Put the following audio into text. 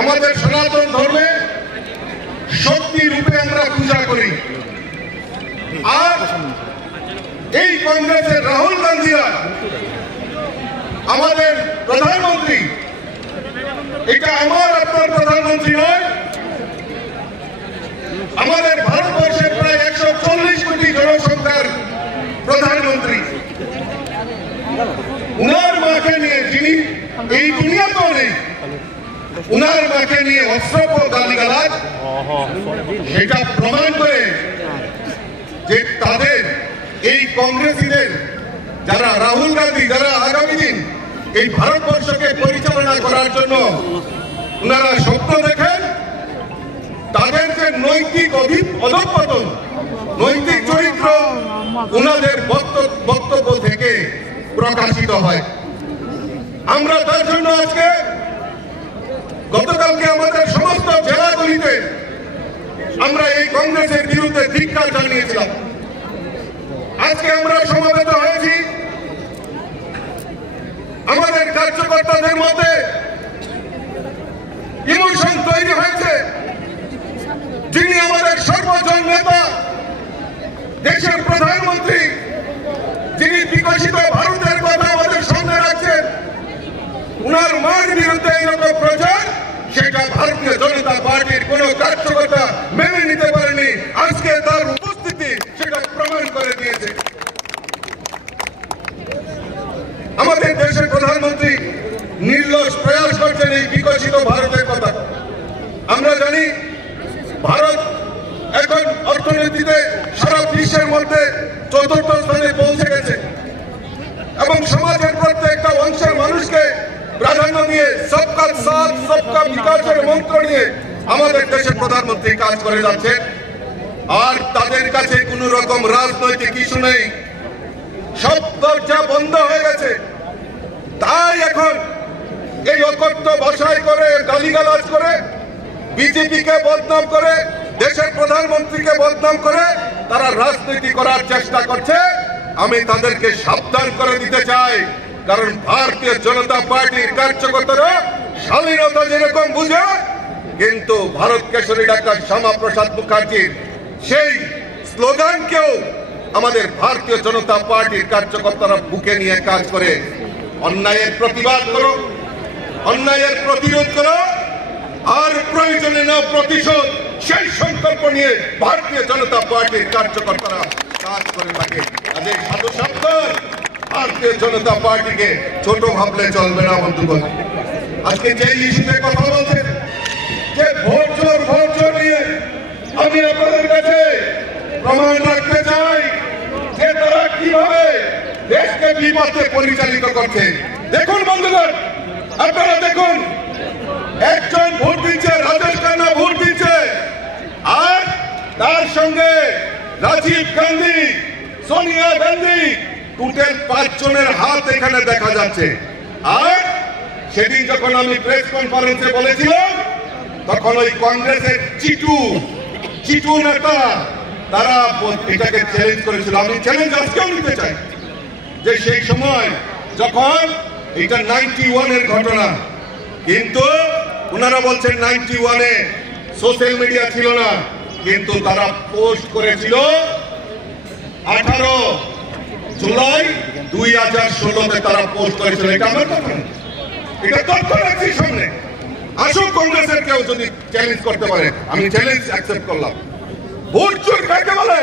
আমাদের সনাতন ধর্মে শক্তি রূপে আমরা পূজা করি। আর এই কংগ্রেসের রাহুল গান্ধীরা আমাদের প্রধানমন্ত্রী, এটা আমার আপনার প্রধানমন্ত্রী নয়, আমাদের ভারতবর্ষের প্রায় 140 কোটি জনসংখ্যার প্রধানমন্ত্রী। উনার মাকে নিয়ে, যিনি এই দুনিয়াতেও নেই, উনার মাকে নিয়ে অশ্রব্য গালিগালাজ, সেটা প্রমাণ করে যে তাদের এই কংগ্রেসীদের, যারা রাহুল গান্ধী, যারা আগামী দিন এই ভারতবর্ষকে পরিচালনা করার জন্য উনারা স্বপ্ন দেখেন, তাদের যে নৈতিক অধঃপতন, নৈতিক চরিত্র উনাদের বক্তব্য থেকে প্রকাশিত হয়। আমরা তার জন্য আজকে, গতকালকে আমাদের সমস্ত জেলাগুলিতে আমরা এই কংগ্রেসের বিরুদ্ধে ধিক্কার জানিয়েছিলাম। আজকে আমরা সমবেত হয়েছি। আমাদের কার্যকর্তাদের মধ্যে ইমোশন তৈরি হয়েছে। যিনি আমাদের সর্বজন নেতা, দেশের প্রধানমন্ত্রী, যিনি বিকশিত ভারতের কথা আমাদের সামনে রাখছেন, উনার মার বিরুদ্ধে এরকম প্রচার, সেটা ভারতীয় জনতা পার্টির কোন কার্যকর্তা মেনে নিতে পারেনি। আজকে তার উপস্থিতি সেটা প্রমাণ করে দিয়েছে। আমাদের দেশের প্রধানমন্ত্রী নির্লস প্রয়াস করছেন এই বিকশিত ভারতের কথা। আমরা জানি ভারত এখন অর্থনীতিতে সারা বিশ্বের মধ্যে ৪র্থ স্থানে পৌঁছে গেছে এবং সমাজের প্রত্যেকটা অংশের মানুষকে প্রাধান্য দিয়ে সবকা সাথ সবকা বিকাশের মন্ত্র নিয়ে আমাদের দেশের প্রধানমন্ত্রী কাজ করে যাচ্ছেন। আর তাদের কাছে কোন রকম রাজনৈতিক ইস্যু নেই, সব দরজা বন্ধ হয়ে গেছে। তাই এখন এই অকথ্য ভাষায় করে, গালিগালাজ করে, বিজেপিকে বদনাম করে, দেশের প্রধানমন্ত্রীকে বদনাম করে তারা রাজনীতি করার চেষ্টা করছে। আমি তাদেরকে সাবধান করে দিতে চাই, কারণ ভারতীয় জনতা পার্টির কার্যকর্তারা শালীনতা যেরকম বুঝে, কিন্তু ভারত কেশরী ডাক্তার শ্যামাপ্রসাদ মুখার্জির সেই স্লোগানকেও আমাদের ভারতীয় জনতা পার্টির কার্যকর্তারা বুকে নিয়ে কাজ করে। অন্যায়ের প্রতিবাদ করো, অন্যায়ের প্রতিরোধ করো, আর প্রয়োজনে না প্রতিশোধ, সেই সংকল্প নিয়ে ভারতীয় জনতা পার্টির কার্যকর্তারা কাজ করে থাকে। তাদের সাধু সাবধান, ভারতীয় জনতা পার্টিকে ছোট ভাবলে চলবে না বন্ধুগণ। আজকে যে ইস্যুতে কথা বলছেন, যে ভোট চোর নিয়ে, আমি আপনাদের কাছে প্রমাণ রাখতে চাই যে তারা কিভাবে দেশকে বিপথে পরিচালিত করছে। দেখুন বন্ধুগণ, আপনারা দেখুন, একজন ভোট দিচ্ছে, রাজেশ খান্না ভোট দিচ্ছে, আর তার সঙ্গে রাজীব গান্ধী, সোনিয়া গান্ধী, টোটাল 5 জনের হাত এখানে দেখা যাচ্ছে। আর সেদিন যখন আমি প্রেস কনফারেন্সে বলেছিলাম, তখন ওই কংগ্রেসের চিটু নেতা তারা এটাকে চ্যালেঞ্জ করেছিল। আমি চ্যালেঞ্জ আজকেও নিতে চাই যে সেই সময় যখন এটা 91-এর ঘটনা, কিন্তু ওনারা বলছেন 91-এ সোশ্যাল মিডিয়া ছিল না, কিন্তু তারা পোস্ট করেছিল 18 জুলাই 2016-তে তারা পোস্ট করেছিল। এটা আমার কথা না, এটা তথ্য রাখছি সামনে। আসুক কংগ্রেসের কেউ যদি চ্যালেঞ্জ করতে পারে, আমি চ্যালেঞ্জ অ্যাকসেপ্ট করলাম। ভোট চোর কাকে বলে?